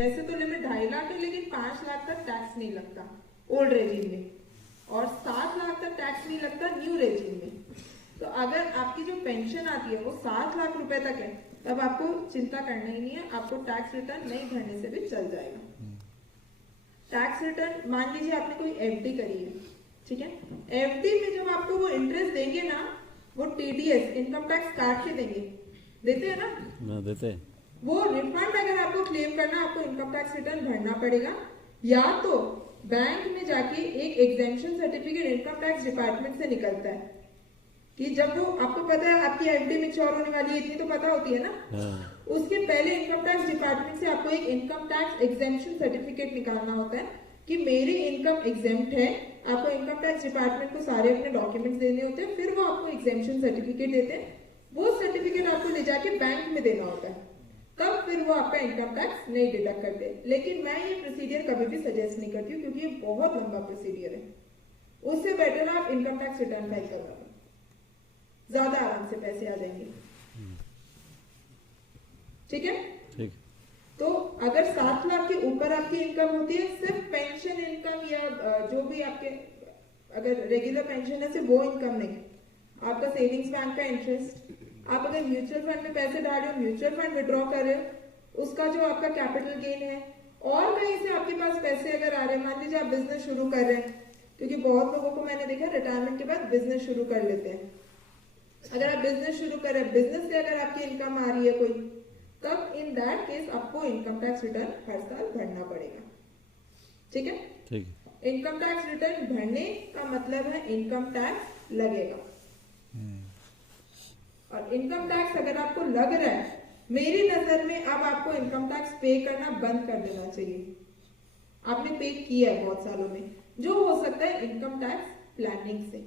वैसे तो लिमिट 2.5 लाख है, लेकिन 5 लाख तक टैक्स नहीं लगता ओल्ड रेजिम में, और 7 लाख तक टैक्स नहीं लगता न्यू रेजिम में। तो अगर आपकी जो पेंशन आती है वो 7 लाख रुपए तक है, तब आपको चिंता करना ही नहीं है, आपको टैक्स रिटर्न नहीं भरने से भी चल जाएगा। टैक्स रिटर्न, मान लीजिए आपने कोई एफडी करी है, ठीक है, एफडी में जब आपको वो इंटरेस्ट देंगे ना, वो टीडीएस इनकम टैक्स काट के देंगे, देते हैं ना, देते हैं। वो रिफंड अगर आपको क्लेम करना, आपको इनकम टैक्स रिटर्न भरना पड़ेगा, या तो बैंक में जाके एक exemption certificate income tax department से निकलता है कि जब वो, आपको पता है आपकी एफडी मैच्योर होने वाली है, इतनी तो पता होती है ना, उसके पहले इनकम टैक्स डिपार्टमेंट से आपको एक इनकम टैक्स एग्जेम्पशन सर्टिफिकेट निकालना होता है कि मेरी इनकम एग्जेम्प्ट है। आपको इनकम टैक्स डिपार्टमेंट को सारे अपने डॉक्यूमेंट्स देने होते हैं, फिर वो आपको एग्जेम्पशन सर्टिफिकेट देते हैं, वो सर्टिफिकेट आपको ले जाके बैंक में देना होता है, तब फिर वो आपका इनकम टैक्स नहीं डिडक्ट करते। लेकिन मैं ये प्रोसीजर कभी भी सजेस्ट नहीं करती हूँ, क्योंकि ये बहुत लंबा प्रोसीजर है। उससे बेटर आप इनकम टैक्स रिटर्न फाइल करवा लो, ज्यादा आराम से पैसे आ जाएंगे। ठीक है, ठीक। तो अगर 7 लाख के ऊपर आपकी इनकम होती है, सिर्फ पेंशन इनकम या जो भी आपके, अगर रेगुलर पेंशन है सिर्फ वो इनकम नहीं, आपका सेविंग्स बैंक का इंटरेस्ट, आप अगर म्यूचुअल फंड में पैसे डाल रहे हो, म्यूचुअल फंड विड्रॉ कर रहे हो, उसका जो आपका कैपिटल गेन है, और कहीं से आपके पास पैसे अगर आ रहे हैं, मान लीजिए आप बिजनेस शुरू कर रहे हैं, क्योंकि बहुत लोगों को मैंने देखा रिटायरमेंट के बाद बिजनेस शुरू कर लेते हैं। अगर आप बिजनेस शुरू कर रहे हैं, बिजनेस से अगर आपकी इनकम आ रही है कोई, तब इन दैट केस आपको इनकम टैक्स रिटर्न हर साल भरना पड़ेगा। ठीक है, ठीक। इनकम टैक्स रिटर्न भरने का मतलब है इनकम टैक्स लगेगा, और इनकम टैक्स अगर आपको लग रहा है, मेरी नजर में अब आपको इनकम टैक्स पे करना बंद कर देना चाहिए। आपने पे किया है बहुत सालों में, जो हो सकता है इनकम टैक्स प्लानिंग से।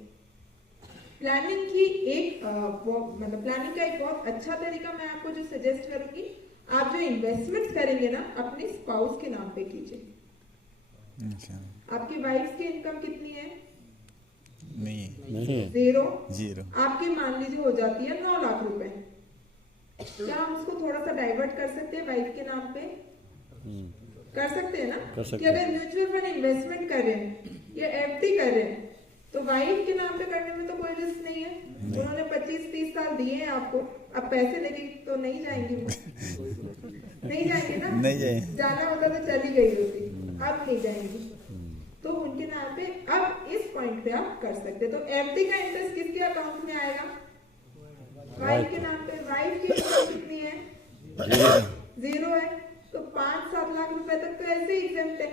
प्लानिंग की एक मतलब प्लानिंग का एक बहुत अच्छा तरीका मैं आपको जो सजेस्ट करूंगी, आप जो इन्वेस्टमेंट करेंगे ना, अपने स्पाउस के नाम पे कीजिए। आपकी वाइफ की इनकम कितनी है? नहीं, जीरो। आपकी मान लीजिए हो जाती है 9 लाख रुपए, क्या हम उसको थोड़ा सा डाइवर्ट कर सकते हैं वाइफ के नाम पे? कर सकते हैं ना, कि अगर म्यूचुअल फंड इन्वेस्टमेंट कर रहे हैं या एफडी कर रहे हैं, तो वाइफ के नाम पे करने में तो कोई रिस्क नहीं है। उन्होंने 25-30 साल दिए हैं आपको, अब पैसे लेके तो नहीं जाएंगे नहीं जाएंगे ना, नहीं जाए, जाना होता तो चली गई होती, अब नहीं जाएंगी, तो उनके नाम पे अब इस पॉइंट पे आप कर सकते। तो एफडी का इंटरेस्ट किसके अकाउंट में आएगा? वाइफ के नाम पे। वाइफ की इनकम कितनी है? जीरो है, तो 5-7 लाख रुपए तक तो ऐसे ही एग्जेम्प्ट है,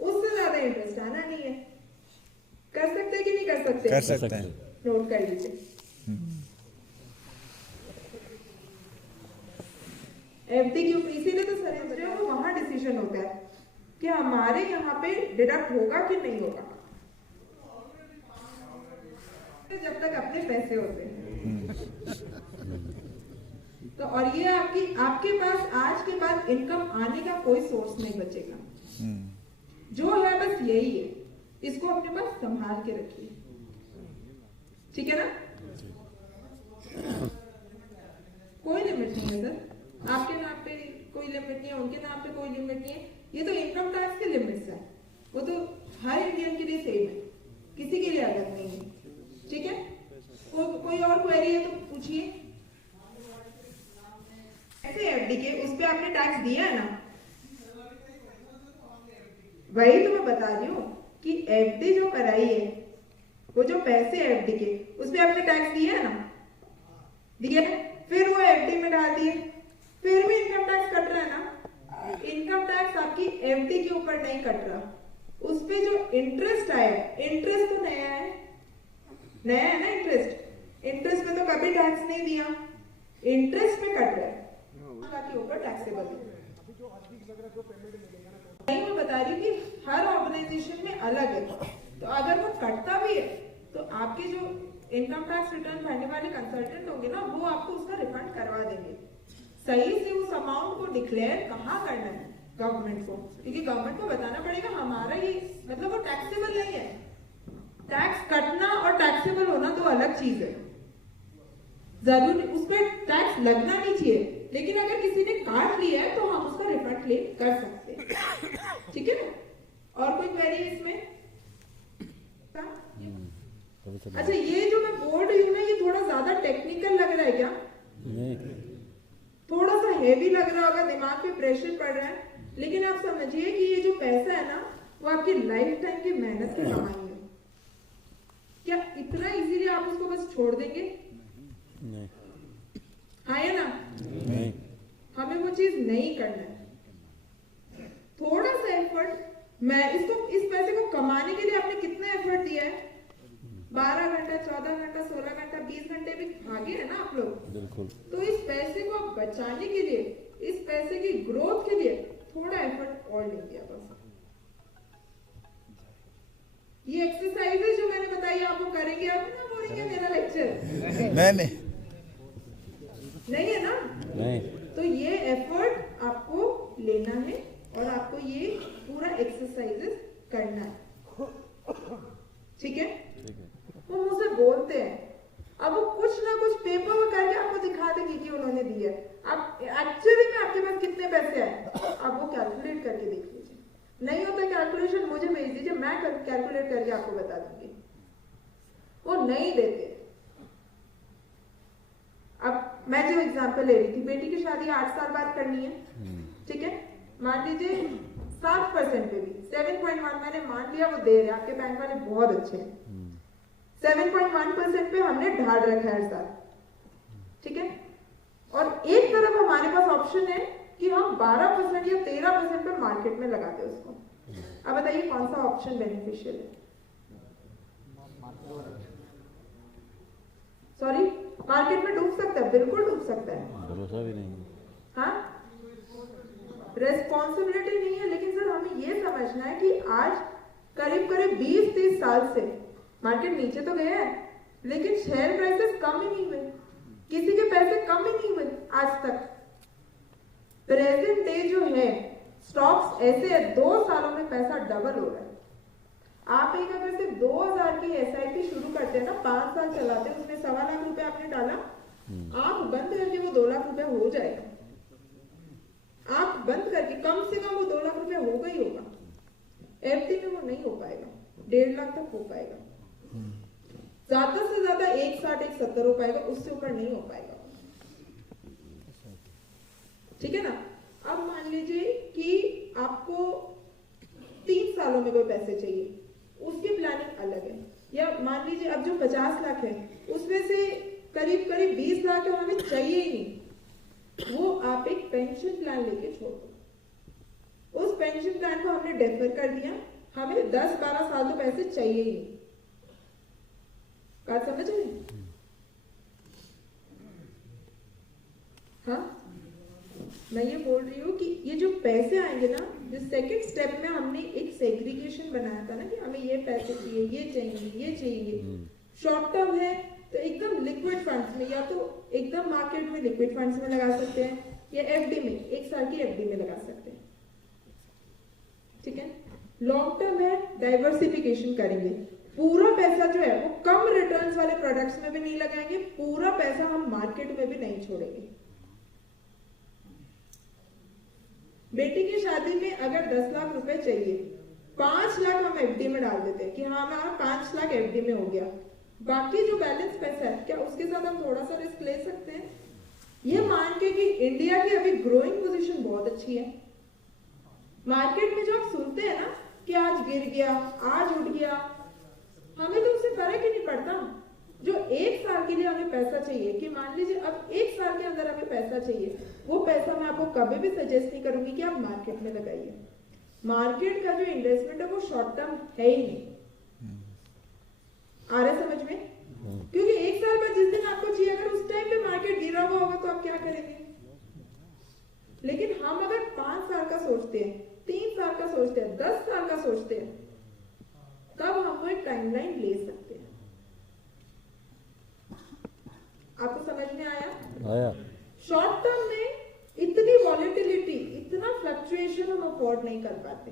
उससे ज्यादा इंटरेस्ट आना नहीं है। कर सकते हैं कि नहीं कर सकते? कर सकते हैं। नोट कर लीजिए। एफडी क्यों? इसीलिए तो सर जो है वहां डिसीजन होता है कि हमारे यहाँ पे डिडक्ट होगा कि नहीं होगा, जब तक अपने पैसे होते हैं। तो और ये आपके पास आज के बाद इनकम आने का कोई सोर्स नहीं बचेगा, जो है बस यही है, इसको अपने पास संभाल के रखिए। ठीक है ना, कोई लिमिट नहीं है सर, आपके नाम पे कोई लिमिट नहीं है, उनके नाम पे कोई लिमिट नहीं है, ये तो इनकम टैक्स के लिमिट्स है, वो तो हर इंडियन के लिए सेम है, किसी के लिए अलग नहीं है। ठीक है, कोई और क्वेरी है तो पूछिए। ऐसे एफडी के उस पे आपने टैक्स दिया है ना, वही तो मैं बता रही हूँ कि एफडी जो कराई है, वो जो पैसे एफडी के, उस पे आपने टैक्स दिया है ना, दिया है, फिर वो एफडी में डाल दिए, फिर भी इनकम टैक्स कट रहा है ना। इनकम टैक्स आपकी एफडी के ऊपर नहीं कट रहा, उस पे जो इंटरेस्ट आया, इंटरेस्ट तो नया है ना, इंटरेस्ट में तो कभी टैक्स नहीं दिया, इंटरेस्ट में कट रहा है, के ऊपर टैक्सेबल है। मैं बता रही हूँ कि हर ऑर्गेनाइजेशन में अलग है, तो अगर वो कटता भी है तो आपके जो इनकम टैक्स रिटर्न भरने वाले कंसल्टेंट होंगे ना, वो आपको उसका रिफंड करवा देंगे। सही से उस अमाउंट को डिक्लेयर कहाँ करना है गवर्नमेंट को, क्योंकि गवर्नमेंट को बताना पड़ेगा हमारा ये मतलब वो टैक्सेबल नहीं है। टैक्स कटना और टैक्सेबल होना दो अलग चीज है। जरूरी उस पर टैक्स लगना नहीं चाहिए, लेकिन अगर किसी ने काट लिया है तो हम उसका रिफंड क्लेम कर सकते हैं। ठीक है ना? और कोई क्वेरी इसमें? अच्छा, ये जो मैं बोल रही हूँ ना, ये थोड़ा ज्यादा टेक्निकल लग रहा है क्या? नहीं, थोड़ा सा हेवी लग रहा होगा, दिमाग पे प्रेशर पड़ रहा है, लेकिन आप समझिए कि ये जो पैसा है ना, वो आपकी लाइफ टाइम की मेहनत की कमाई है। क्या इतना इजीली आप उसको बस छोड़ देंगे? नहीं, हाँ या ना? नहीं, हमें वो चीज नहीं करना है। थोड़ा सा एफर्ट, मैं इस पैसे को कमाने के लिए आपने कितना एफर्ट दिया है? 12 घंटा, 14 घंटा, 16 घंटा, 20 घंटे भी भागे है ना आप लोग। बिल्कुल। तो इस पैसे को आप बचाने के लिए, इस पैसे की ग्रोथ के लिए थोड़ा एफर्ट और लेंगे आप। ये एक्सरसाइजेज जो मैंने बताई आप वो करेंगे? आप ना बोलेंगे मेरा लेक्चर नहीं नहीं है ना? नहीं, तो ये एफर्ट आपको लेना है और आपको ये पूरा एक्सरसाइजेस करना है। ठीक है? वो मुझसे बोलते हैं, अब वो कुछ ना कुछ पेपर में करके आपको दिखा देंगे कि उन्होंने दिया है। अब एक्चुअली में आपके पास कितने पैसे आए, आप वो कैलकुलेट करके देख लीजिए। नहीं होता कैलकुलेशन, मुझे भेज दीजिए, मैं कैलकुलेट करके आपको बता दूंगी। वो नहीं देते। अब मैं जो एग्जांपल ले रही थी, बेटी की शादी 8 साल बाद करनी है, ठीक है? मान लीजिए 7% पे भी 7.1 मैंने मान लिया वो दे रहे, आपके बैंक वाले बहुत अच्छे हैं। 7.1% पे हमने ढाल रखा है हर साल, ठीक है? और एक तरफ हमारे पास ऑप्शन है कि हम 12% या 13% पे मार्केट में लगाते उसको। अब बताइए कौन सा ऑप्शन बेनिफिशियल है? सॉरी, मार्केट में डूब सकता है, बिल्कुल डूब सकता है, भरोसा भी नहीं। हाँ, रेस्पॉन्सिबिलिटी नहीं है। लेकिन सर हमें ये समझना है कि आज करीब करीब 20-30 साल से मार्केट नीचे तो गया है, लेकिन शेयर प्राइसेस कम ही नहीं हुए, किसी के पैसे कम ही नहीं हुए आज तक। प्रेजेंट डे जो है, स्टॉक्स ऐसे है 2 सालों में पैसा डबल हो रहा है। आप एक अगर सिर्फ 2000 की एसआईपी शुरू करते हैं ना, 5 साल चलाते हैं, उसमें 1.25 लाख रुपए आपने डाला, आप बंद करके वो 2 लाख रुपए हो जाएगा। आप बंद करके कम से कम वो 2 लाख रुपए होगा ही होगा। एफडी में वो नहीं हो पाएगा, 1.5 लाख तक हो पाएगा, ज्यादा से ज्यादा 1.60 1.70 हो पाएगा, उससे ऊपर नहीं हो पाएगा। ठीक है ना? अब मान लीजिए कि आपको 3 सालों में कोई पैसे चाहिए, उसकी प्लानिंग अलग है। या मान लीजिए अब जो 50 लाख है उसमें से करीब करीब 20 लाख तो हमें चाहिए ही नहीं, वो आप एक पेंशन प्लान लेके छोड़ दो। उस पेंशन प्लान को हमने डेफर कर दिया, हमें 10-12 साल तो पैसे चाहिए ही नहीं। बात समझ रहे? हाँ, मैं ये बोल रही हूँ कि ये जो पैसे आएंगे ना, जो सेकंड स्टेप में हमने एक सेग्रीगेशन बनाया था ना कि हमें ये पैसे चाहिए, ये चाहिए, ये चाहिए। शॉर्ट टर्म है तो एकदम लिक्विड फंड्स में, या तो एकदम मार्केट में लिक्विड फंड्स में लगा सकते हैं, या एफडी में, 1 साल की एफडी में लगा सकते हैं। ठीक है? लॉन्ग टर्म है, डाइवर्सिफिकेशन करेंगे। पूरा पैसा जो है वो कम रिटर्न्स वाले प्रोडक्ट्स में भी नहीं लगाएंगे, पूरा पैसा हम मार्केट में भी नहीं छोड़ेंगे। बेटी की शादी में अगर 10 लाख रुपए चाहिए, 5 लाख हम एफडी में डाल देते हैं कि हाँ हमारा 5 लाख एफडी में हो गया, बाकी जो बैलेंस पैसा है क्या उसके साथ हम थोड़ा सा रिस्क ले सकते हैं? ये मान के कि इंडिया की अभी ग्रोइंग पोजीशन बहुत अच्छी है। मार्केट में जो आप सुनते हैं ना कि आज गिर गया, आज उठ गया, हमें तो उससे फर्क ही नहीं पड़ता। जो 1 साल के लिए हमें पैसा चाहिए, कि मान लीजिए अब 1 साल के अंदर हमें पैसा चाहिए, वो पैसा मैं आपको कभी भी सजेस्ट नहीं करूंगी कि आप मार्केट में लगाइए। मार्केट का जो इन्वेस्टमेंट है वो शॉर्ट टर्म है ही नहीं। आ रहा है समझ में? क्योंकि 1 साल बाद जिस दिन आपको चाहिए, अगर उस टाइम पे मार्केट गिरा हुआ होगा तो आप क्या करेंगे? लेकिन हम अगर 5 साल का सोचते हैं, 3 साल का सोचते हैं, 10 साल का सोचते हैं, तब हम वो एक टाइमलाइन ले सकते हैं। आपको समझ में आया? शॉर्ट टर्म में इतनी वॉलेटिलिटी, इतना फ्लक्चुएशन हम अफोर्ड नहीं कर पाते।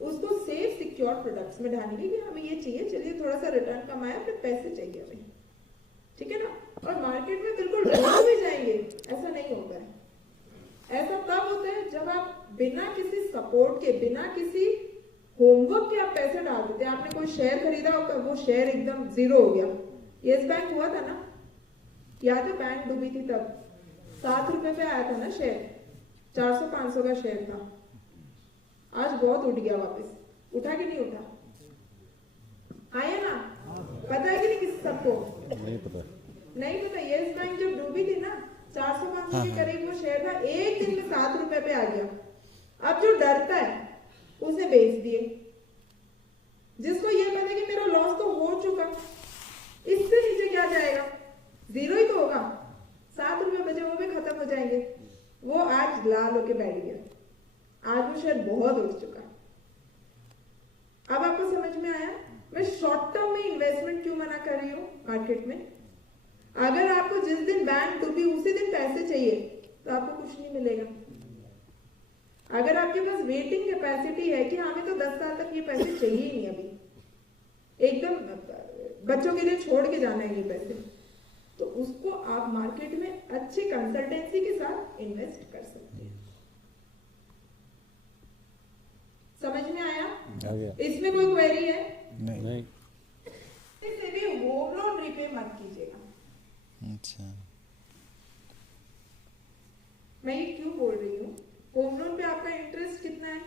उसको सेफ सिक्योर प्रोडक्ट्स में डालेंगे कि हमें ये चाहिए, चलिए थोड़ा सा रिटर्न कमाया, फिर पैसे चाहिए हमें। ठीक है ना? और मार्केट में बिल्कुल डूब भी जाएंगे, ऐसा नहीं होता है। ऐसा तब होता है जब आप बिना किसी सपोर्ट के बिना किसी होमवर्क के आप पैसे डाल देते हैं। आपने कोई शेयर खरीदा और वो शेयर एकदम जीरो हो गया। यस बैंक हुआ था ना, याद है? बैंक डूबी थी तब 7 रुपए पे आया था ना शेयर, 400-500 का शेयर था। आज बहुत उठ गया वापस। उठा कि नहीं उठा? आया ना? पता है कि नहीं किसी सबको? नहीं पता। नहीं पता। यस बैंक जब डूबी थी ना 400-500 के करीब वो शेयर था, एक दिन में 7 रुपए पे आ गया। अब जो डरता है उसे बेच दिए। जिसको ये पता है कि मेरा लॉस तो हो चुका, इससे नीचे क्या जाएगा? जीरो ही तो होगा। 7 रुपए बचे वो भी खत्म हो जाएंगे। वो आज लाल होके बैठ गया। आज वो शेयर बहुत उठ चुका। अब आपको समझ में आया मैं शॉर्ट टर्म में इन्वेस्टमेंट क्यों मना कर रही हूँ मार्केट में? अगर आपको जिस दिन बैंक डूबी उसी दिन पैसे चाहिए तो आपको कुछ नहीं मिलेगा। अगर आपके पास वेटिंग कैपेसिटी है कि हमें तो 10 साल तक ये पैसे चाहिए ही नहीं, अभी एकदम बच्चों के लिए छोड़ के जाना है ये पैसे, तो उसको आप मार्केट में अच्छी कंसल्टेंसी के साथ इन्वेस्ट कर सकते हैं। समझ में आया? आ गया। इसमें कोई क्वेरी है? नहीं। इससे भी होम लोन रीपे मत कीजिएगा। अच्छा, मैं ये क्यों बोल रही हूँ? होम लोन पे आपका इंटरेस्ट कितना है?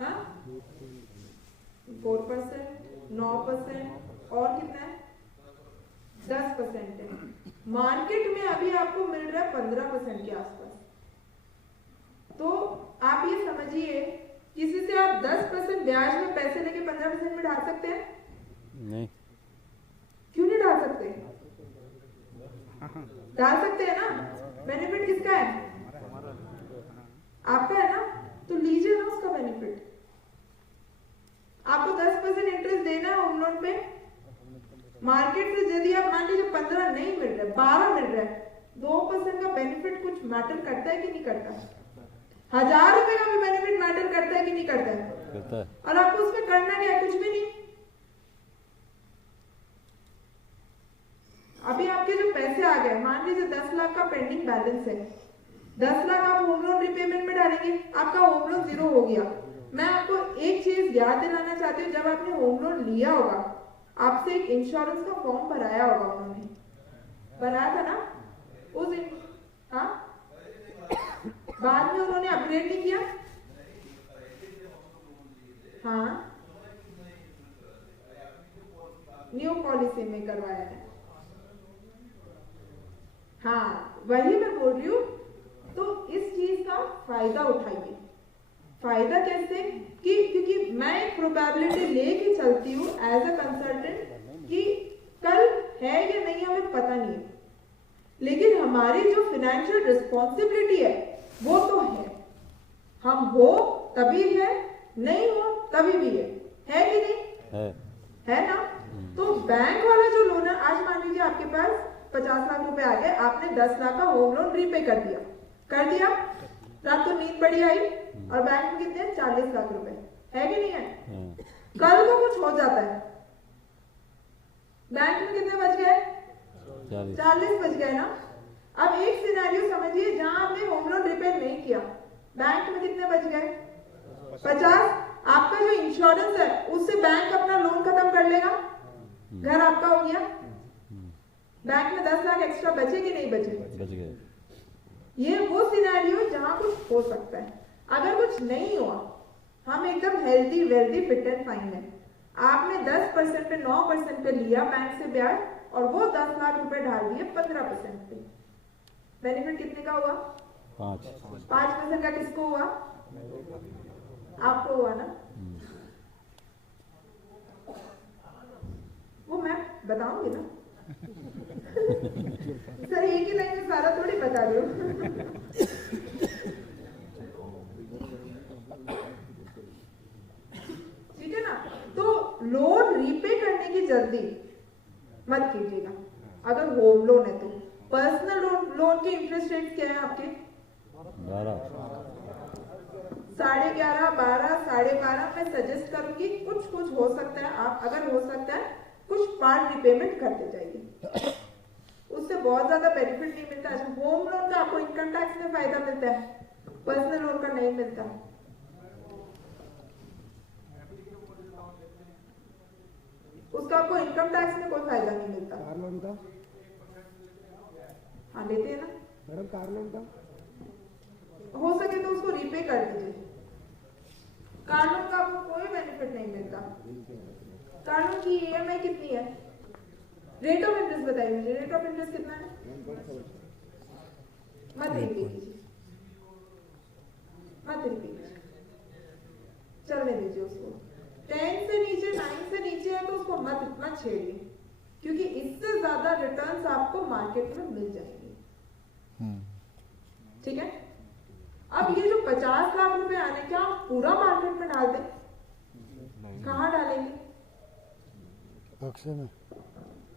हाँ, 4%, 9% और कितना है? 10% है। मार्केट में अभी आपको मिल रहा है 15% के आसपास। तो आप ये समझिए किसी से आप 10% ब्याज में पैसे लेके 15% में डाल सकते हैं? नहीं। क्यों नहीं डाल सकते? डाल सकते हैं ना? बेनिफिट किसका है? आपका है ना? तो लीजिए ना उसका बेनिफिट। आपको 10% इंटरेस्ट देना है होम लोन पे। मार्केट से यदि आप मान लीजिए 15 नहीं मिल रहा है, 12 मिल रहा है, 2% का बेनिफिट कुछ मैटर करता है कि नहीं करता? 1000 रुपए का भी बेनिफिट मैटर करता है कि नहीं करता है? करता है। और आपको उसमें करना क्या है? कुछ भी नहीं। अभी आपके जो पैसे आ गए, मान लीजिए 10 लाख का पेंडिंग बैलेंस है, 10 लाख आप होम लोन रिपेमेंट में डालेंगे, आपका होम लोन जीरो हो गया। मैं आपको एक चीज याद दिलाना चाहती हूँ, जब आपने होम लोन लिया होगा आपसे एक इंश्योरेंस का फॉर्म भराया होगा, उन्होंने बनाया था ना? हाँ, बाद में उन्होंने अपग्रेड नहीं किया? हाँ, न्यू पॉलिसी में करवाया है। हाँ, वही मैं बोल रही हूँ। तो इस चीज का फायदा उठाइए। फायदा कैसे? कि क्योंकि मैं एक प्रोबेबिलिटी लेके चलती हूँ एज अ कंसल्टेंट कि कल है या नहीं हमें पता नहीं है, लेकिन हमारी जो फाइनेंशियल रिस्पॉन्सिबिलिटी है वो तो है। हम हो तभी है, नहीं हो तभी भी है कि नहीं? है ना? तो बैंक वाला जो लोन है, आज मान लीजिए आपके पास 50 लाख रुपए आ गए, आपने 10 लाख का होम लोन रीपे कर दिया। रात को नींद बड़ी आई और बैंक में कितने? 40 लाख रुपए है कि नहीं है? कल को कुछ हो जाता है, बैंक में कितने बच गए? 40 बच गए ना? अब एक सिनेरियो समझिए जहां आपने होम लोन रिपेयर नहीं किया, बैंक में कितने बच गए? 50। आपका जो इंश्योरेंस है उससे बैंक अपना लोन खत्म कर लेगा, घर आपका हो गया। बैंक में 10 लाख एक्स्ट्रा बचे कि नहीं बचे? बच गए। ये वो सिनेरियो जहां कुछ हो सकता है। अगर कुछ नहीं हुआ, हम एकदम healthy wealthy fit and fine है, आपने 10% पे 9% पे लिया बैंक से ब्याज और वो 10 लाख रुपए डाल दिए 15% पे, बेनिफिट कितने का हुआ? 5% का किसको हुआ? आपको हुआ ना? वो मैं बताऊंगी ना। सर एक ही लाइन में सारा थोड़ी बता रही हूँ। ठीक है ना? तो लोन रीपे करने की जल्दी मत कीजिएगा। अगर होम लोन है तो पर्सनल लोन के इंटरेस्ट रेट क्या है आपके? 11.5, 12, 12.5। मैं सजेस्ट करूंगी कुछ हो सकता है, आप अगर हो सकता है कुछ पार्ट रिपेमेंट करते जाइए, उससे बहुत ज्यादा बेनिफिट नहीं मिलता है। होम लोन का आपको इनकम टैक्स में फायदा मिलता है, पर्सनल लोन का नहीं मिलता। उसका आपको इनकम टैक्स में कोई फायदा नहीं मिलता। कार लोन का? हाँ लेते हैं ना मैडम, कार लोन का हो सके तो उसको रीपे कर दीजिए। कार लोन का आपको कोई बेनिफिट नहीं मिलता। कार लोन की ईएमआई कितनी है? रेट ऑफ इंटरेस्ट बताइए मुझे, रेट ऑफ इंटरेस्ट कितना है? मत रिपीट कीजिए, मत रिपीट कीजिए, चलने दीजिए उसको। 10 से नीचे 9 से नीचे है तो उसको मत छेड़िए, क्योंकि इससे ज्यादा रिटर्न्स आपको मार्केट में मिल जाएंगे। ठीक है। अब ये जो 50 लाख रुपए आने, क्या आप पूरा मार्केट में डाल दें? कहाँ डालेंगे? अक्षय में।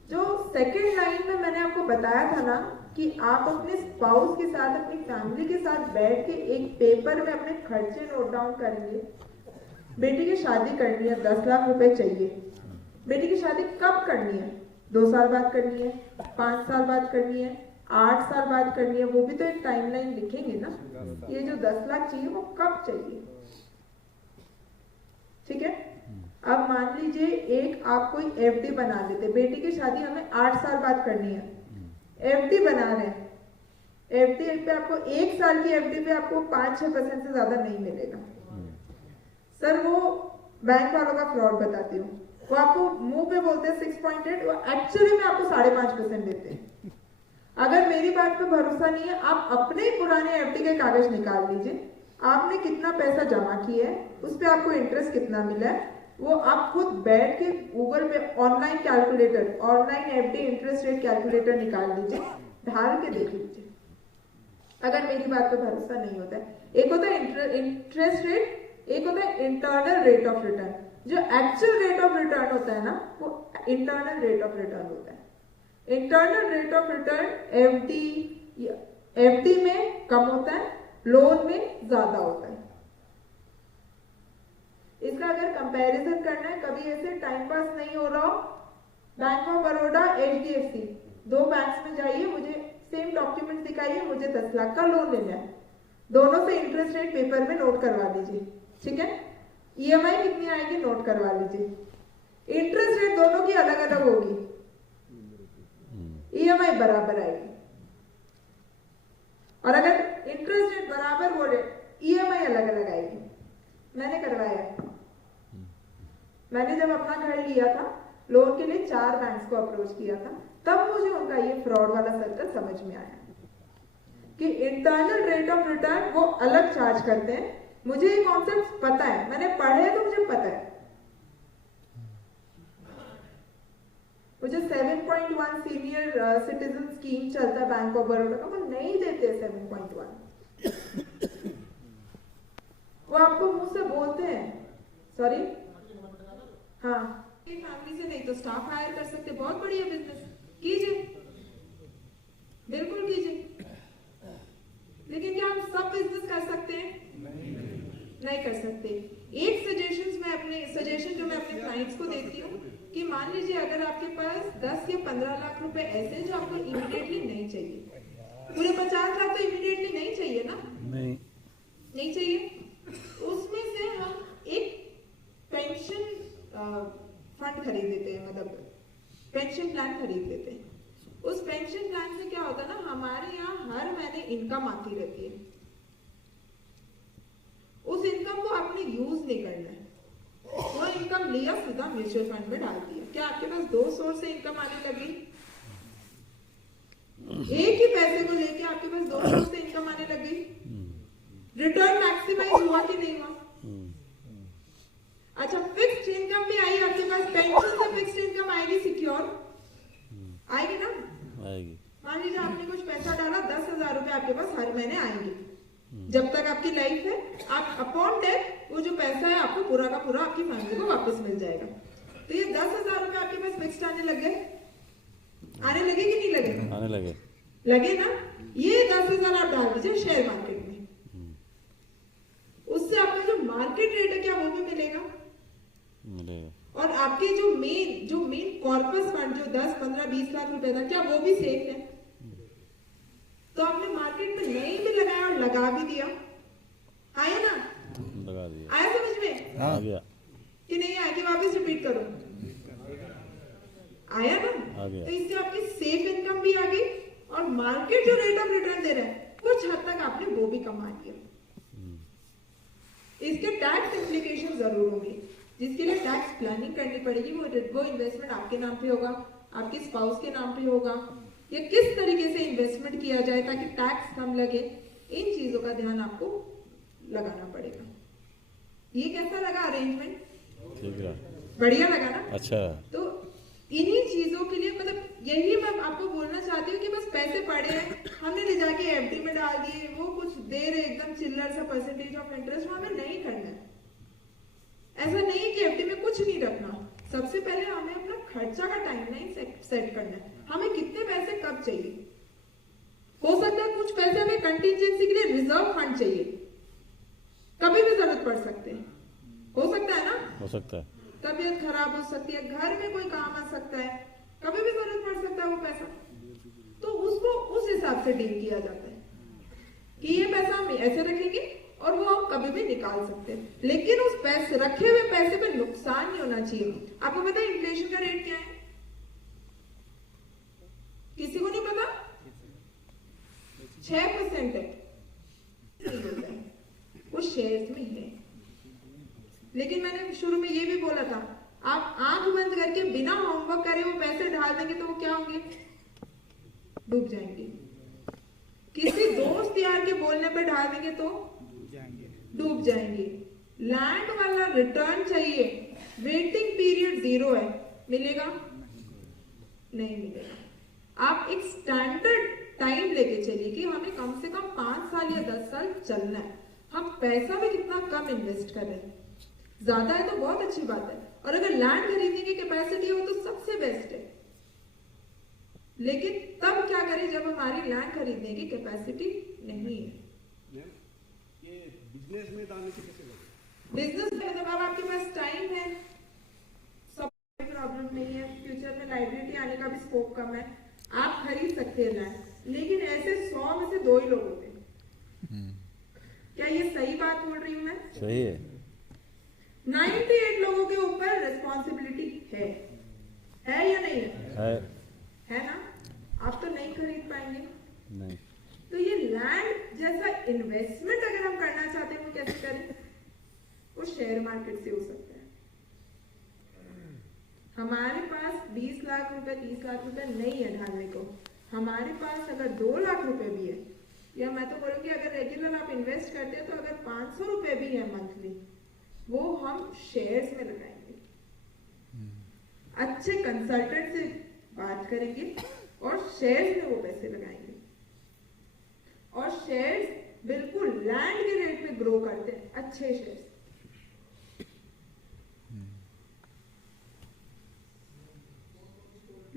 जो सेकंड लाइन में मैंने आपको बताया था ना कि आप अपने स्पाउस के साथ, अपनी फैमिली के साथ बैठ के एक पेपर में अपने खर्चे नोट डाउन करेंगे। बेटी की शादी करनी है, 10 लाख रुपए चाहिए। बेटी की शादी कब करनी है? 2 साल बाद करनी है, 5 साल बाद करनी है, 8 साल बाद करनी है, वो भी तो एक टाइमलाइन लिखेंगे ना। ये जो 10 लाख चाहिए वो कब चाहिए? ठीक है। अब मान लीजिए एक आप कोई एफडी बना लेते, बेटी की शादी हमें 8 साल बाद करनी है, एफडी बना रहे हैं। एफडी पे आपको 1 साल की एफडी पे आपको 5-6% से ज्यादा नहीं मिलेगा। सर वो बैंक वालों का फ्रॉड बताती हूँ, वो आपको मुंह पे बोलते हैं 6.8, वो एक्चुअली में आपको 5.5% देते हैं। अगर मेरी बात पे भरोसा नहीं है, आप अपने पुराने एफडी के कागज निकाल लीजिए, आपने कितना पैसा जमा किया है, उस पर आपको इंटरेस्ट कितना मिला है, वो आप खुद बैठ के गूगल पे online calculator, online FD interest rate calculator निकाल लीजिए, ढाल के देख लीजिए। अगर मेरी बात पे भरोसा नहीं होता है, एक होता है इंटरेस्ट रेट, एक होता है इंटरनल रेट ऑफ रिटर्न। जो एक्चुअल रेट ऑफ रिटर्न होता है ना, वो इंटरनल रेट ऑफ रिटर्न होता है। Internal rate of return FD में कम होता है, लोन में ज्यादा होता है। इसका अगर कंपैरिजन करना है, कभी ऐसे टाइम पास नहीं हो रहा हो, bank of Baroda, HDFC, 2 banks में जाइए, मुझे सेम डॉक्यूमेंट दिखाइए, मुझे 10 लाख का लोन लेना है, दोनों से इंटरेस्ट रेट पेपर में नोट करवा लीजिए। ठीक है। ईएमआई कितनी आएगी नोट करवा लीजिए। इंटरेस्ट रेट दोनों की अलग अलग होगी, ईएमआई बराबर आएगी। और अगर इंटरेस्ट रेट बराबर बोले, ईएमआई अलग अलग आएगी। मैंने करवाया, मैंने जब अपना घर लिया था, लोन के लिए 4 बैंक्स को अप्रोच किया था, तब मुझे उनका ये फ्रॉड वाला सर्कल समझ में आया कि इंटरनल रेट ऑफ रिटर्न वो अलग चार्ज करते हैं। मुझे ये कॉन्सेप्ट पता है, मैंने पढ़े तो मुझे पता है। मुझे 7.1 सीनियर सिटीजन स्कीम चलता है बैंक ऑफ बड़ौदा का, वो नहीं देते 7.1। वो आपको मुंह से बोलते हैं, सॉरी, हाँ, फैमिली से नहीं तो स्टाफ हायर कर सकते, बहुत बढ़िया बिजनेस कीजिए, बिल्कुल कीजिए। लेकिन क्या हम सब बिजनेस कर सकते हैं? नहीं कर सकते। एक सजेशन जो मैं अपने क्लाइंट्स को देती हूँ कि मान लीजिए अगर आपके पास 10 या 15 लाख रुपए ऐसे हैं जो आपको इमीडिएटली नहीं चाहिए, पूरे 50 लाख तो इमीडिएटली नहीं चाहिए ना, नहीं चाहिए, उसमें से हम एक पेंशन फंड खरीद लेते हैं, मतलब पेंशन प्लान खरीद लेते हैं। उस पेंशन प्लान से क्या होता है ना, हमारे यहाँ हर महीने इनकम आती रहती है, उस इनकम को आपने यूज नहीं करना है, वो इनकम लिया सीधा म्यूचुअल फंड में डाल दिया। क्या आपके पास 2 सोर्स से इनकम आने लगी? एक ही पैसे को लेके आपके पास 2 सोर्स से इनकम आने लगी। रिटर्न मैक्सिमाइज हुआ कि नहीं हुआ? अच्छा, फिक्स्ड इनकम भी आई आपके पास, पेंशन से फिक्स्ड इनकम आएगी, सिक्योर आएगी ना? आएगी। मान लीजिए आपने कुछ पैसा डाला, 10,000 रुपए आपके पास हर महीने आएंगे, जब तक आपकी लाइफ है। आप अपॉन डेथ वो जो पैसा है आपको पूरा का पूरा आपकी फैमिली को वापस मिल जाएगा। तो ये 10,000 रुपए आपके पास फिक्स्ड आने लग गए, आने लगे कि नहीं लगे? आने लगे, लगे ना। ये 10,000 आप डाल दीजिए शेयर मार्केट में, उससे आपका जो मार्केट रेट है क्या वो भी मिलेगा, और आपके जो मेन कॉर्पस फंड जो 10, 15, 20 लाख रुपए था, क्या वो भी सेफ है? तो आपने मार्केट में नहीं भी लगाया और लगा भी दिया, दिया आया समझ में आ गया कि नहीं आया? कि वापस रिपीट करो? आया ना? आ गया। तो इससे आपकी सेफ इनकम भी आ गई और मार्केट जो रेट ऑफ रिटर्न दे रहा है कुछ हद तक आपने वो भी कमा लिया। इसके टैक्स इम्प्लीकेशन जरूर होंगे, जिसके लिए टैक्स प्लानिंग करनी पड़ेगी। वो इन्वेस्टमेंट आपके नाम पे होगा, आपके स्पाउस के नाम पे होगा, या किस तरीके से इन्वेस्टमेंट किया जाए ताकि टैक्स कम लगे, इन चीजों का ध्यान आपको लगाना पड़ेगा। ये कैसा लगा अरेंजमेंट? ठीक है, बढ़िया लगा ना? अच्छा। तो इन्हीं चीजों के लिए मतलब यही मैं आपको बोलना चाहती हूँ कि बस पैसे पड़े हैं, हमने ले जाके एफडी में डाल दिए, वो कुछ दे रहे एकदम चिल्लर सा परसेंटेज ऑफ इंटरेस्ट, हमें नहीं करना है। ऐसा नहीं कि एफडी में कुछ नहीं रखना। सबसे पहले हमें अपना खर्चा का टाइमलाइन सेट करना है। हमें कितने पैसे कब चाहिए? हो सकता है कुछ पैसे हमें कंटीजेंसी के लिए रिजर्व फंड चाहिए, कभी भी जरूरत पड़ सकते हैं, हो सकता है ना? हो सकता है, तबीयत खराब हो सकती है, घर में कोई काम आ सकता है, कभी भी जरूरत पड़ सकता है वो पैसा। तो उसको उस हिसाब से डील किया जाता है कि ये पैसा हम ऐसे रखेंगे और वो हम कभी भी निकाल सकते हैं, लेकिन उस पैसे रखे हुए पैसे पे नुकसान नहीं होना चाहिए। आपको पता है इन्फ्लेशन का रेट क्या है? किसी को नहीं पता? 6% है। वो शेयर्स में है। लेकिन मैंने शुरू में ये भी बोला था, आप आंख बंद करके बिना होमवर्क करे वो पैसे डाल देंगे तो वो क्या होंगे? डूब जाएंगे। किसी दोस्त यार के बोलने पे डाल देंगे तो डूब जाएंगे। लैंड वाला रिटर्न चाहिए, वेटिंग पीरियड 0 है, मिलेगा? नहीं मिलेगा। आप एक स्टैंडर्ड टाइम लेके चलिए कि हमें कम से कम 5 साल या 10 साल चलना है। हम पैसा भी कितना कम इन्वेस्ट कर रहे हैं, ज्यादा है तो बहुत अच्छी बात है, और अगर लैंड खरीदने की कैपेसिटी हो तो सबसे बेस्ट है। लेकिन तब क्या करें जब हमारी लैंड खरीदने की कैपेसिटी नहीं है? ये बिजनेस में डालने की कैसे लगे? बिजनेस में मतलब अब आपके पास टाइम है, सब प्रॉब्लम नहीं है, फ्यूचर में लाइबिलिटी आने का भी स्कोप कम है, आप खरीद सकते हैं लैंड। लेकिन ऐसे 100 में से 2 ही लोग होते हैं। क्या ये सही बात बोल रही हूँ मैं? सही है। 98 लोगों के ऊपर रिस्पॉन्सिबिलिटी है या नहीं है? है ना? आप तो नहीं खरीद पाएंगे। नहीं। तो ये लैंड जैसा इन्वेस्टमेंट अगर हम करना चाहते हैं वो कैसे करें? वो शेयर मार्केट से हो सकता है। हमारे पास 20 लाख रुपए 30 लाख रुपए नहीं है ढालने को, हमारे पास अगर 2 लाख रुपए भी है, या मैं तो बोलूंगी अगर रेगुलर आप इन्वेस्ट करते हैं तो अगर 500 रुपए भी है मंथली, वो हम शेयर्स में लगाएंगे। अच्छे कंसल्टेंट से बात करेंगे और शेयर्स में वो पैसे लगाएंगे। और शेयर्स बिल्कुल लैंड के रेट पे ग्रो करते हैं, अच्छे शेयर्स।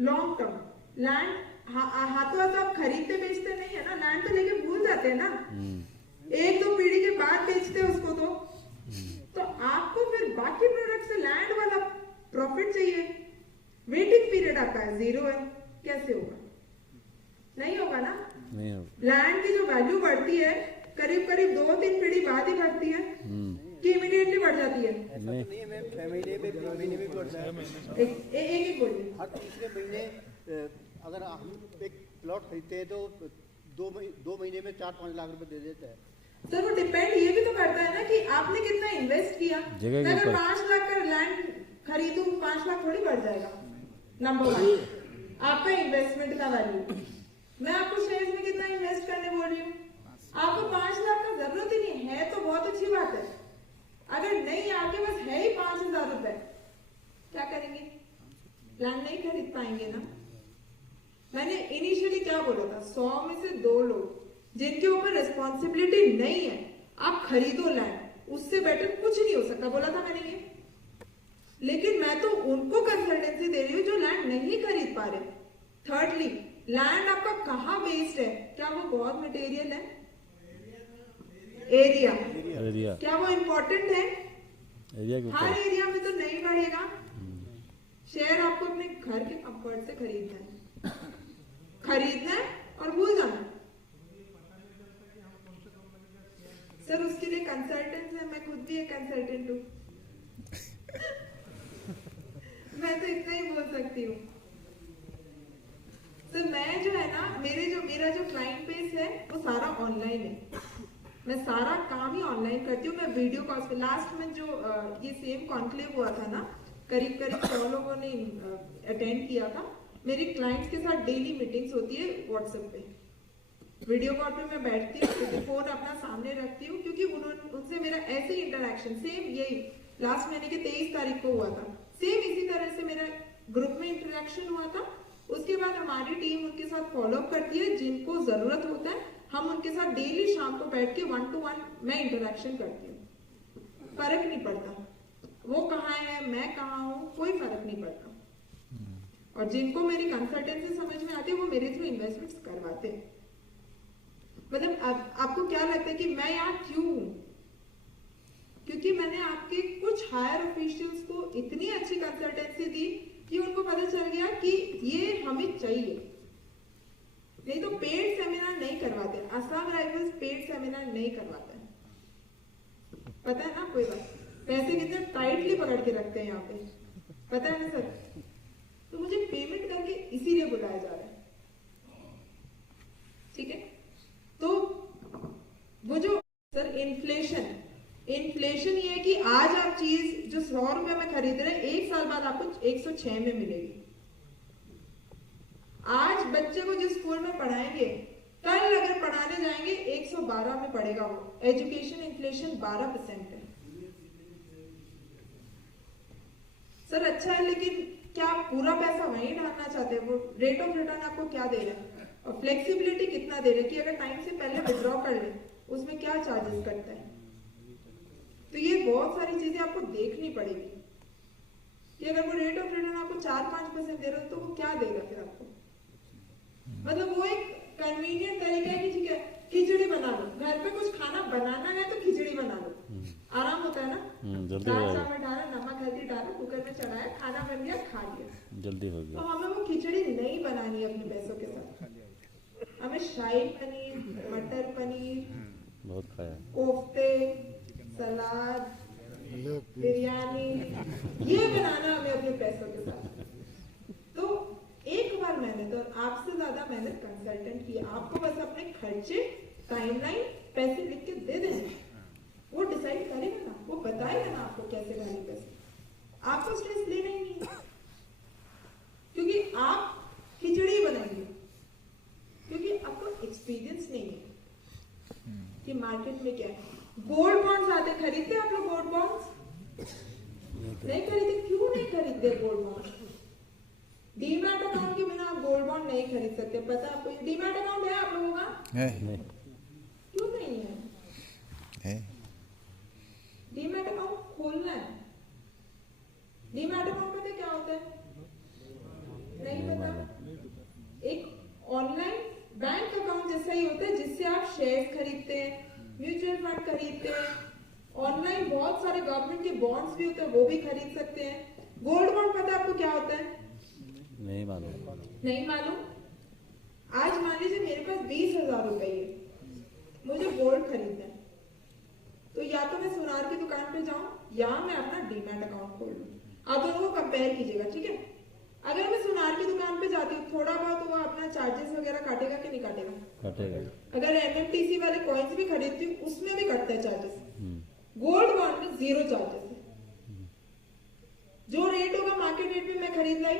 लॉन्ग टर्म लैंड हाथों हाथ आप खरीदते बेचते नहीं है ना, लैंड तो लेके भूल जाते हैं ना, 1-2 पीढ़ी के बाद बेचते हैं उसको। तो आपको फिर बाकी प्रोडक्ट से लैंड वाला प्रॉफिट चाहिए। वेटिंग पीरियड आपका 0 है, कैसे होगा? नहीं होगा ना। नहीं होगा। लैंड की जो वैल्यू बढ़ती है करीब करीब 2-3 पीढ़ी बाद ही बढ़ती है कि इमीडिएटली बढ़ जाती है? नहीं, महीने में बढ़ जाए। एक बोलिए। हर तीसरे महीने अगर हम एक प्लॉट खरीदते हैं तो 2 महीने में 4-5 लाख रुपए दे देता है। सर वो डिपेंड ये भी तो करता है ना कि आपने कितना इन्वेस्ट किया। जगह के अगर ऊपर। 5 लाख का लैंड खरीदूं 5 लाख थोड़ी बढ़ जाएगा। नंबर 1 आपका इन्वेस्टमेंट का वैल्यू। मैं आपको शेयर्स में कितना इन्वेस्ट करने बोल रही हूँ? आपको 5 लाख का जरूरत ही नहीं है तो बहुत अच्छी बात है। अगर नहीं आपके पास है ही 5,000 रुपए, क्या करेंगे? लैंड नहीं खरीद पाएंगे ना। मैंने इनिशियली क्या बोला था, 100 में से 2 लोग जिनके ऊपर रिस्पॉन्सिबिलिटी नहीं है, आप खरीदो लैंड, उससे बेटर कुछ नहीं हो सकता, बोला था मैंने ये। लेकिन मैं तो उनको कंसल्टेंसी दे रही हूँ जो लैंड नहीं खरीद पा रहे। थर्डली, लैंड आपका कहाँ बेस्ड है? क्या वो बहुत मटेरियल है? एरिया क्या वो इम्पोर्टेंट है? एरिया के हर ऊपर। एरिया में तो नहीं बढ़ेगा। शेयर आपको अपने घर के कंफर्ट से खरीदना है और भूल जाना। सर उसके लिए कंसल्टेंट है, मैं खुद भी एक कंसल्टेंट हूँ। मैं तो इतना ही बोल सकती हूँ। सर मैं जो है ना, मेरा जो क्लाइंट बेस है वो सारा ऑनलाइन है। मैं सारा काम ही ऑनलाइन करती हूँ। मैं वीडियो कॉल्स पे, लास्ट में जो ये सेम कॉन्क्लेव हुआ था ना, करीब 100 लोगों ने अटेंड किया था। मेरी क्लाइंट्स के साथ डेली मीटिंग्स होती है व्हाट्सएप पे, वीडियो कॉल पे मैं बैठती हूँ, फोन अपना सामने रखती हूँ, क्योंकि उनसे मेरा ऐसे ही इंटरेक्शन सेम यही लास्ट महीने के 23 तारीख को हुआ था। सेम इसी तरह से मेरा ग्रुप में इंटरेक्शन हुआ था। उसके बाद हमारी टीम उनके साथ फॉलोअप करती है, जिनको जरूरत होता है हम उनके साथ डेली शाम को बैठ के 1 to 1 मैं इंटरेक्शन करती हूँ। फर्क नहीं पड़ता वो कहाँ है मैं कहाँ हूँ, कोई फर्क नहीं पड़ता। और जिनको मेरी कंसल्टेंसी समझ में आती है वो मेरे थ्रू इन्वेस्टमेंट्स करवाते हैं। मतलब आपको क्या लगता है कि मैं यहाँ क्यों हूँ? क्योंकि मैंने आपके कुछ हायर ऑफिशियल्स को इतनी अच्छी कंसल्टेंसी दी कि उनको पता चल गया कि ये हमें चाहिए। नहीं तो पेड सेमिनार नहीं करवाते, असम राइफल्स पेड सेमिनार नहीं करवाते। पता है ना कोई बात, पैसे कितने टाइटली पकड़ के रखते हैं यहाँ पे, पता है ना सर? तो मुझे पेमेंट करके इसीलिए बुलाया जा रहा है, ठीक है? तो वो जो सर इन्फ्लेशन ये है कि आज आप चीज जो 100 रुपए में खरीद रहे हैं, 1 साल बाद आपको 106 में मिलेगी। आज बच्चे को जिस स्कूल में पढ़ाएंगे, कल अगर पढ़ाने जाएंगे 112 में पड़ेगा वो। एजुकेशन इन्फ्लेशन 12% है सर। अच्छा है, लेकिन क्या आप पूरा पैसा वहीं डालना चाहते हैं? वो रेट ऑफ रिटर्न आपको क्या दे रहा है और फ्लेक्सिबिलिटी कितना दे रहे हैं कि अगर टाइम से पहले विड्रॉ कर ले उसमें क्या चार्जेस कटता है? तो ये बहुत सारी चीजें आपको देखनी पड़ेगी कि अगर वो रेट ऑफ रिटर्न आपको 4-5% दे रहा है तो वो क्या देगा फिर आपको? मतलब वो एक कन्वीनियंट तरीका है कि ठीक है खिचड़ी बना लो, घर पे कुछ खाना बनाना है तो खिचड़ी बना लो, आराम होता है ना। दाल चावल डाला, नमक हल्दी डाला, कुकर में चढ़ाया, खाना बन गया, खा लिया, जल्दी हो गया। तो हमें वो खिचड़ी नहीं बनानी है अपने पैसों के साथ। हमें शाही पनीर, मटर पनीर, बहुत खाया, कोफ्ते, सलाद, बिरयानी, ये बनाना हमें अपने पैसों के साथ। तो एक बार मेहनत, और आपसे ज्यादा मेहनत कंसल्टेंट की, आपको बस अपने खर्चे, टाइमलाइन, पैसे लिख के दे देना, वो डिसाइड करेगा ना, वो बताएगा ना आपको कैसे डालने पैसे। आपको स्ट्रेस लेना ही नहीं है, क्योंकि आप खिचड़ी बनाएंगे, क्योंकि आपको एक्सपीरियंस नहीं है कि मार्केट में क्या है। गोल्ड बॉन्ड्स आते, खरीदते आप लोग गोल्ड बॉन्ड्स? नहीं खरीदते। क्यों नहीं खरीदते गोल्ड बॉन्ड? डीमैट अकाउंट के बिना आप गोल्ड बॉन्ड नहीं खरीद सकते। पता है आपको? डीमैट अकाउंट है आप लोगों का? नहीं क्यों नहीं है? डीमैट अकाउंट खोलना है। डीमैट अकाउंट पता क्या होता है? नहीं पता। एक ऑनलाइन बैंक अकाउंट जैसा ही होता है, जिससे आप शेयर खरीदते हैं, म्यूचुअल फंड खरीदते हैं, ऑनलाइन बहुत सारे गवर्नमेंट के बॉन्ड्स भी होते हैं, वो भी खरीद सकते हैं। गोल्ड बॉन्ड पता है आपको क्या होता है? नहीं मालूम। नहीं मालूम? आज मान लीजिए मेरे पास 20,000 रुपए है, मुझे गोल्ड खरीदना है, तो या तो मैं सुनार की दुकान पे जाऊं या मैं अपना डीमैट अकाउंट खोल लूं। आप दोनों को कंपेयर कीजिएगा, ठीक है? अगर मैं सुनार की दुकान पे जाती हूँ, थोड़ा बहुत वो अपना चार्जेस वगैरह काटेगा कि नहीं काटेगा? काटेगा। अगर एनएफटीसी वाले कॉइन्स भी खरीदती हूँ उसमें भी कटता है चार्जेस। गोल्ड बॉन्ड में 0 चार्जेस है। जो रेट होगा मार्केट रेट में मैं खरीद लाई,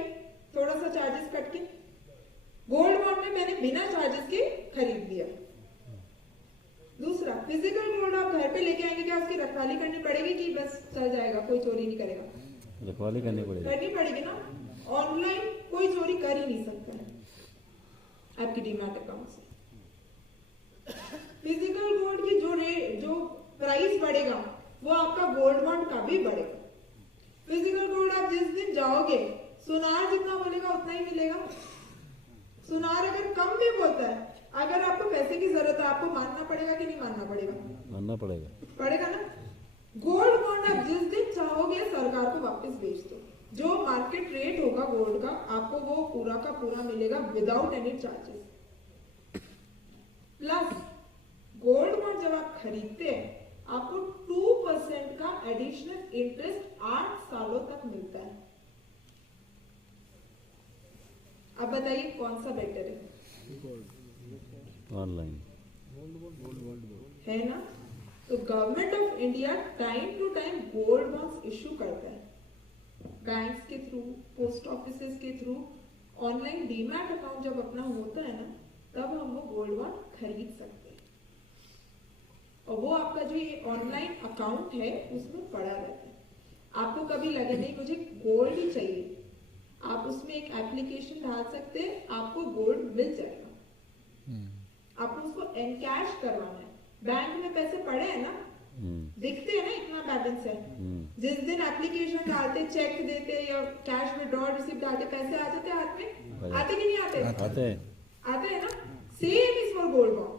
थोड़ा सा चार्जेस कट के। गोल्ड बॉन्ड में मैंने बिना चार्जेस के खरीद लिया। दूसरा, फिजिकल गोल्ड आप घर पे लेके आएंगे, क्या उसकी रखवाली करनी पड़ेगी कि बस चल जाएगा, कोई चोरी नहीं करेगा? रखवाली करनी पड़ेगी ना। ऑनलाइन कोई चोरी कर ही नहीं सकता है आपकी डीमैट अकाउंट से। फिजिकल गोल्ड की जो प्राइस बढ़ेगा वो आपका गोल्ड बॉन्ड का भी बढ़ेगा। फिजिकल गोल्ड आप जिस दिन जाओगे, सुनार जितना बोलेगा उतना ही मिलेगा। सुनार अगर कम भी बोलता है, अगर आपको पैसे की जरूरत है, आपको मानना पड़ेगा कि नहीं मानना पड़ेगा? मानना पड़ेगा। पड़ेगा ना। गोल्ड बॉन्ड आप जिस दिन चाहोगे सरकार को वापस बेच दो, जो मार्केट रेट होगा गोल्ड का आपको वो पूरा का पूरा मिलेगा without any charges. Plus gold bond जब आप खरीदते हैं आपको 2% का एडिशनल इंटरेस्ट 8 सालों तक मिलता है। अब बताइए कौन सा बेटर है? ऑनलाइन है ना? तो government of India time to time gold bonds issue करता है, बैंक्स के थ्रू, पोस्ट ऑफिसेस के थ्रू। ऑनलाइन डीमैट अकाउंट जब अपना होता है ना, तब हम वो गोल्ड बॉन्ड खरीद सकते हैं। और वो आपका जो ये ऑनलाइन अकाउंट है उसमें पड़ा रहता है। आपको कभी लगे नहीं मुझे गोल्ड ही चाहिए, आप उसमें एक एप्लीकेशन डाल सकते हैं, आपको गोल्ड मिल जाएगा। आपको उसको एनकैश करवाना है। बैंक में पैसे पड़े हैं ना, दिखते हैं ना इतना बैलेंस है। जिस दिन एप्लीकेशन डालते, चेक देते या कैश विड्रॉल रिसिप्ट डालते, पैसे आ जाते हाथ में, आते कि नहीं आते? आते हैं ना। Same is for gold bond.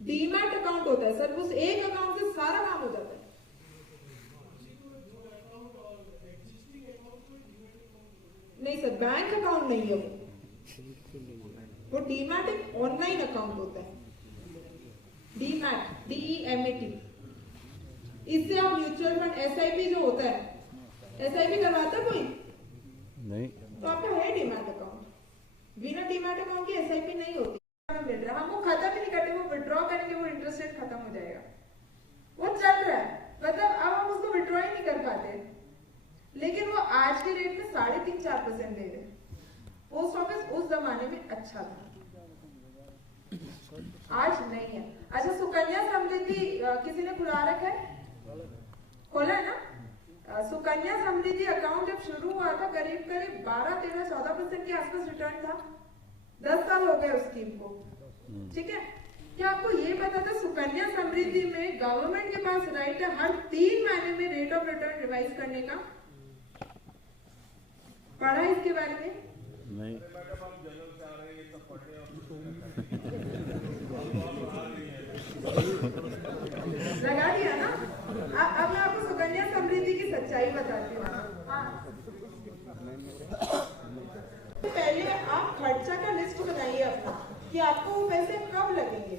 Demat account होता है सर, उस एक अकाउंट से सारा काम हो जाता है। नहीं सर, बैंक अकाउंट नहीं है वो डीमैट एक ऑनलाइन अकाउंट होता है। Demat, DEMAT। इससे आप म्यूचुअल फंड SIP जो होता है, SIP करवाता है कोई? नहीं। तो आपका है डीमैट अकाउंट। बिना डीमैट अकाउंट की SIP नहीं होती। मिल रहा है, हम वो खत्म ही नहीं करते, वो विड्रॉ करेंगे वो इंटरेस्ट रेट खत्म हो जाएगा। वो चल रहा है, मतलब अब हम उसको विड्रॉ ही नहीं कर पाते। लेकिन वो आज के रेट में 3.5-4% दे रहे हैं। पोस्ट ऑफिस उस जमाने में अच्छा था, आज नहीं है। अच्छा, सुकन्या समृद्धि किसी ने खुला रखा है? खोला है ना? सुकन्या समृद्धि अकाउंट जब शुरू हुआ था करीब 12-13-14% के आसपास रिटर्न था। 10 साल हो गए उस स्कीम को, ठीक है। क्या आपको ये पता था सुकन्या समृद्धि में गवर्नमेंट के पास राइट है हर 3 महीने में रेट ऑफ रिटर्न रिवाइज करने का? पढ़ा इसके बारे में? नहीं। लगा दिया ना। अब मैं आपको सुकन्या समृद्धि की सच्चाई बताती हूँ। पहले आप खर्चा का लिस्ट बनाइए अपना कि आपको वो पैसे कब लगेंगे,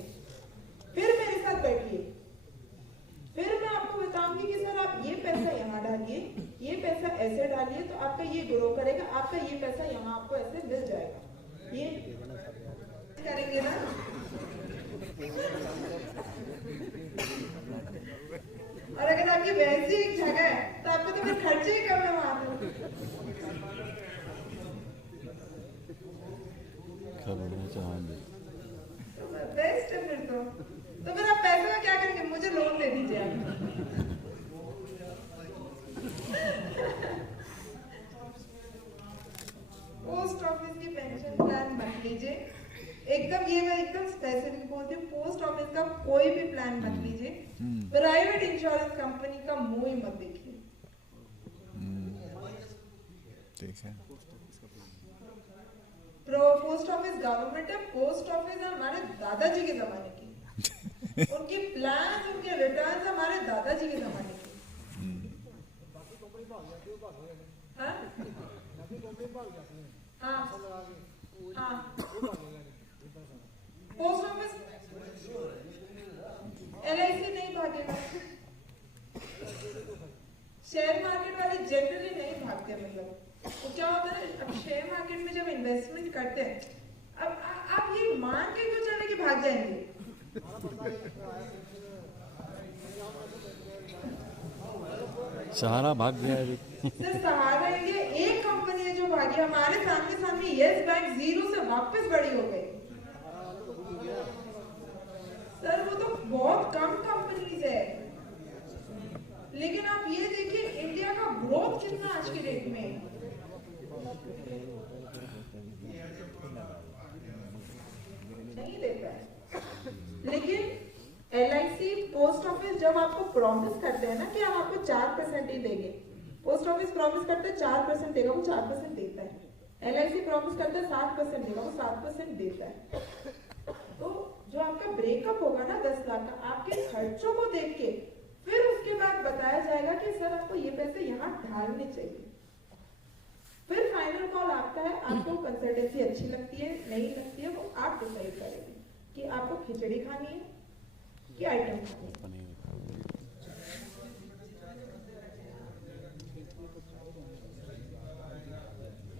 फिर मेरे साथ बैठिए, फिर मैं आपको बताऊंगी कि सर आप ये पैसा यहाँ डालिए, ये पैसा ऐसे डालिए तो आपका ये ग्रो करेगा, आपका ये पैसा यहाँ आपको ऐसे मिल जाएगा। ये करेंगे ना। और अगर आपकी वैसी एक जगह है तो आपको तो फिर खर्चे ही कम है वहां पे। बेस्ट है फिर तो फिर आप पैसे का क्या करेंगे? मुझे लोन दे दीजिए आप। पोस्ट ऑफिस की पेंशन प्लान मत लीजिए, एकदम ये मैं एकदम स्पेसिफिक बोलती हूँ, पोस्ट ऑफिस का कोई भी प्लान मत लीजिए। प्राइवेट इंश्योरेंस कंपनी का मुंह ही मत देखिए। ठीक है। पोस्ट ऑफिस गवर्नमेंट है, पोस्ट ऑफिस हमारे दादाजी के जमाने की। उनकी प्लान, उनके रिटर्न हमारे दादाजी के जमाने के। हाँ? हाँ। पोस्ट ऑफिस LIC नहीं भागेगा, शेयर मार्केट वाले जनरली नहीं भागते। मतलब तो क्या होता है, अब शेयर मार्केट में जब इन्वेस्टमेंट करते हैं, अब आप ये मान के क्यों चले कि भाग जाएंगे? सहारा भाग गया है। सर सहारा इंडिया एक कंपनी है जो भागी, हमारे सामने यस बैंक 0 से वापस बड़ी हो गई। सर वो तो बहुत कम कंपनीज है, लेकिन आप ये देखिए इंडिया का ग्रोथ कितना आज के डेट में। नहीं देता है। लेकिन LIC, पोस्ट ऑफिस जब आपको प्रॉमिस करते हैं ना कि हम आपको 4% ही देंगे, पोस्ट ऑफिस प्रॉमिस करते हैं 4% देगा, वो 4% देता है। LIC प्रॉमिस करता है 7% देगा, वो 7% देता है। तो जो आपका ब्रेकअप होगा ना 10 लाख का, आपके खर्चों को देख के फिर उसके बाद बताया जाएगा कि सर आपको ये पैसे यहाँ डालने चाहिए। फिर फाइनल कॉल आपका है, आपको कंसल्टेंसी अच्छी लगती है नहीं लगती है वो आप डिसाइड करेंगे कि आपको खिचड़ी खानी है की आइटम। पनीर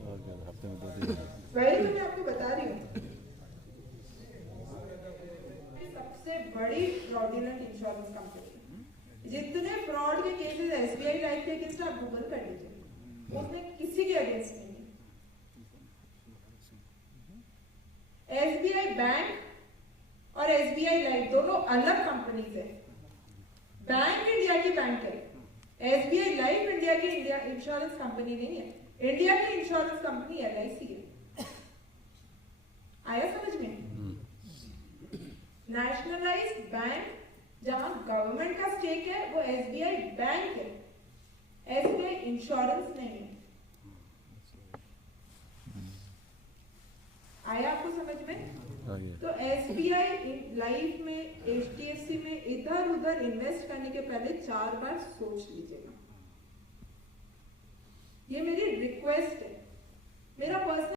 और क्या हफ्ते में 2 दिन वही तो मैं आपको बता रही हूँ। सबसे बड़ी फ्रॉडुलेंट इंश्योरेंस कंपनी, जितने फ्रॉड के केसेस एसबीआई लाइफ के अगेंस्ट आप गूगल कर लीजिए, उसमें किसी के अगेंस्ट नहीं है। एसबीआई बैंक और एसबीआई लाइफ दोनों अलग कंपनीज है। बैंक इंडिया की बैंक है, एसबीआई लाइफ इंडिया की इंश्योरेंस कंपनी नहीं है। इंडिया की इंश्योरेंस कंपनी एलआईसी है। आया समझ में? नेशनलाइज्ड बैंक जहां गवर्नमेंट का स्टेक है वो एसबीआई बैंक है, एसबीआई इंश्योरेंस नहीं है। आया आपको समझ में? आ गया। तो एसबीआई लाइफ में, एचडीएफसी में इधर उधर इन्वेस्ट करने के पहले 4 बार सोच लीजिएगा। ये मेरी रिक्वेस्ट है, मेरा पर्सनल